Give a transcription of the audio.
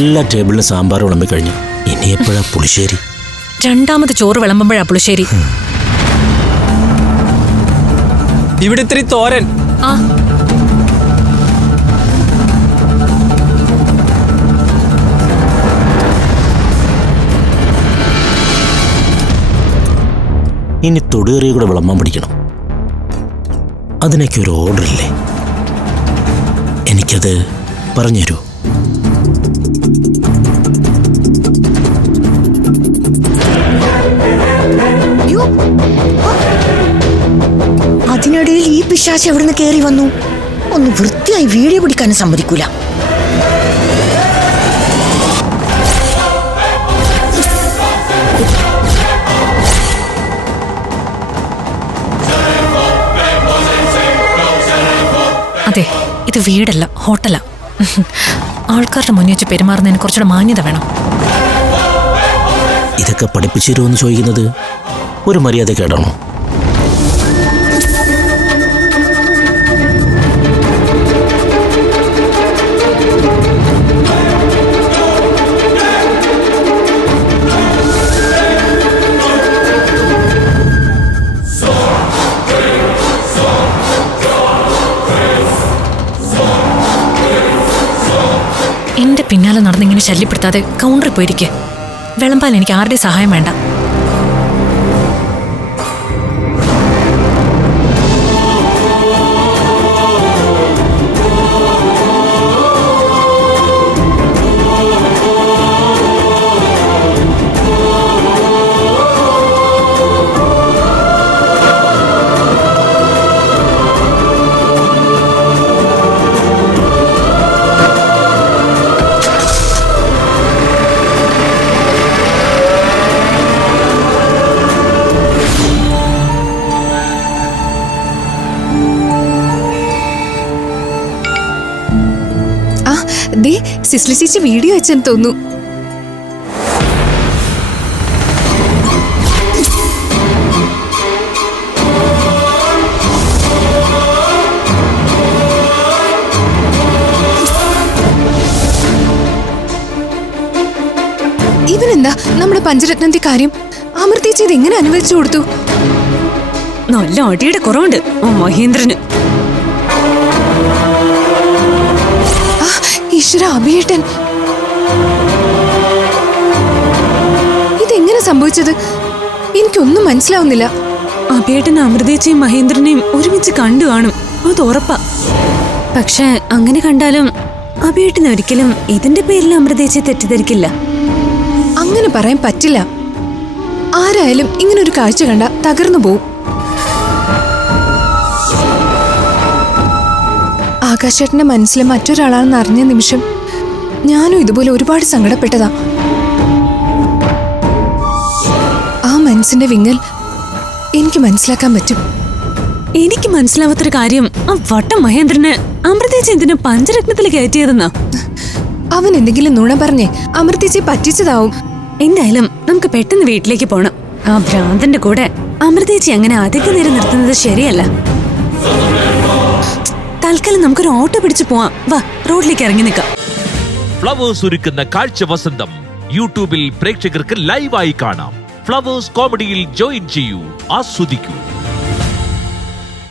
എല്ലാ ടേബിളിലും സാമ്പാർ വിളമ്പി കഴിഞ്ഞു. ഇനി എപ്പോഴാ പുളിശ്ശേരി? രണ്ടാമത് ചോറ് വിളമ്പുമ്പോഴാ പുളിശ്ശേരി. ഇവിടെ ഇത്തിരി തോരൻ. ആ ഇനി തൊടുകറിയെ കൂടെ വിളമ്പാൻ പഠിക്കണം. അതിനൊക്കെ ഒരു ഓർഡർ ഇല്ലേ? എനിക്കത് പറഞ്ഞുതരൂ. അതിനിടയിൽ ഈ പിശാച് എവിടുന്ന് കയറി വന്നു? ഒന്ന് വൃത്തിയായി വീഡിയോ പിടിക്കാനും സമ്മതിക്കൂല. അതെ, ഇത് വീടല്ല, ഹോട്ടലാ. ആൾക്കാരുടെ മുന്നിൽ വെച്ച് പെരുമാറുന്നതിന് കുറച്ചുകൂടെ മാന്യത വേണം. ഇതൊക്കെ പഠിപ്പിച്ചു തരുമെന്ന് ചോദിക്കുന്നത് ഒരു മര്യാദ കേടാണോ? എന്റെ പിന്നാലെ നടന്നിങ്ങനെ ശല്യപ്പെടുത്താതെ കൗണ്ടറിൽ പോയിരിക്കെ. വിളമ്പാൻ എനിക്ക് ആരുടെയും സഹായം വേണ്ട. സിസ്ലി ചേച്ചി വീഡിയോ അയച്ചെന്ന് തോന്നുന്നു. ഇവനെന്താ നമ്മുടെ പഞ്ചരത്നത്തിന്റെ കാര്യം അമൃതേച്ചി ഇത് എങ്ങനെ അനുവദിച്ചു കൊടുത്തു? നല്ല അടിയുടെ കുറവുണ്ട് മഹേന്ദ്രന്. ഈശ്വര, അഭിയേട്ടൻ ഇതെങ്ങനെ സംഭവിച്ചത്? എനിക്കൊന്നും മനസ്സിലാവുന്നില്ല. അഭിയേട്ടൻ അമൃതേച്ചിയും മഹേന്ദ്രനെയും ഒരുമിച്ച് കണ്ടു കാണും, അത് ഉറപ്പാ. പക്ഷെ അങ്ങനെ കണ്ടാലും അഭിയേട്ടൻ ഒരിക്കലും ഇതിന്റെ പേരിൽ അമൃതേച്ചിയെ തെറ്റിദ്ധരിക്കില്ല. അങ്ങനെ പറയാൻ പറ്റില്ല. ആരായാലും ഇങ്ങനൊരു കാഴ്ച കണ്ട തകർന്നു പോവും. ആകാശേട്ടന്റെ മനസ്സിലെ മറ്റൊരാളാണെന്ന് അറിഞ്ഞ നിമിഷം ഞാനും ഇതുപോലെ ഒരുപാട് സങ്കടപ്പെട്ടതാ. ആ മനസ്സിന്റെ വിങ്ങൽ എനിക്ക് മനസ്സിലാക്കാൻ പറ്റും. എനിക്ക് മനസ്സിലാവാത്തൊരു കാര്യം, ആ വട്ടം മഹേന്ദ്രന് അമൃതേച്ചി എന്തിനാ പഞ്ചരത്നത്തിൽ കയറ്റിയതെന്നാ. അവൻ എന്തെങ്കിലും നുണ പറഞ്ഞേ അമൃതേച്ചി പറ്റിച്ചതാവും. എന്തായാലും നമുക്ക് പെട്ടെന്ന് വീട്ടിലേക്ക് പോണം. ആ ഭ്രാന്തന്റെ കൂടെ അമൃതേച്ചി അങ്ങനെ അധിക നേരം നിർത്തുന്നത് ശരിയല്ല. തൽക്കാലം നമുക്കൊരു ഓട്ടോ പിടിച്ചു പോവാം. വാ, റോഡിലേക്ക് ഇറങ്ങി നിൽക്കാം. ഫ്ലവേഴ്സ് ഒരുക്കുന്ന കാഴ്ച വസന്തം യൂട്യൂബിൽ പ്രേക്ഷകർക്ക് ലൈവായി കാണാം. ഫ്ലവേഴ്സ് കോമഡിയിൽ ജോയിൻ ചെയ്യൂ, ആസ്വദിക്കൂ.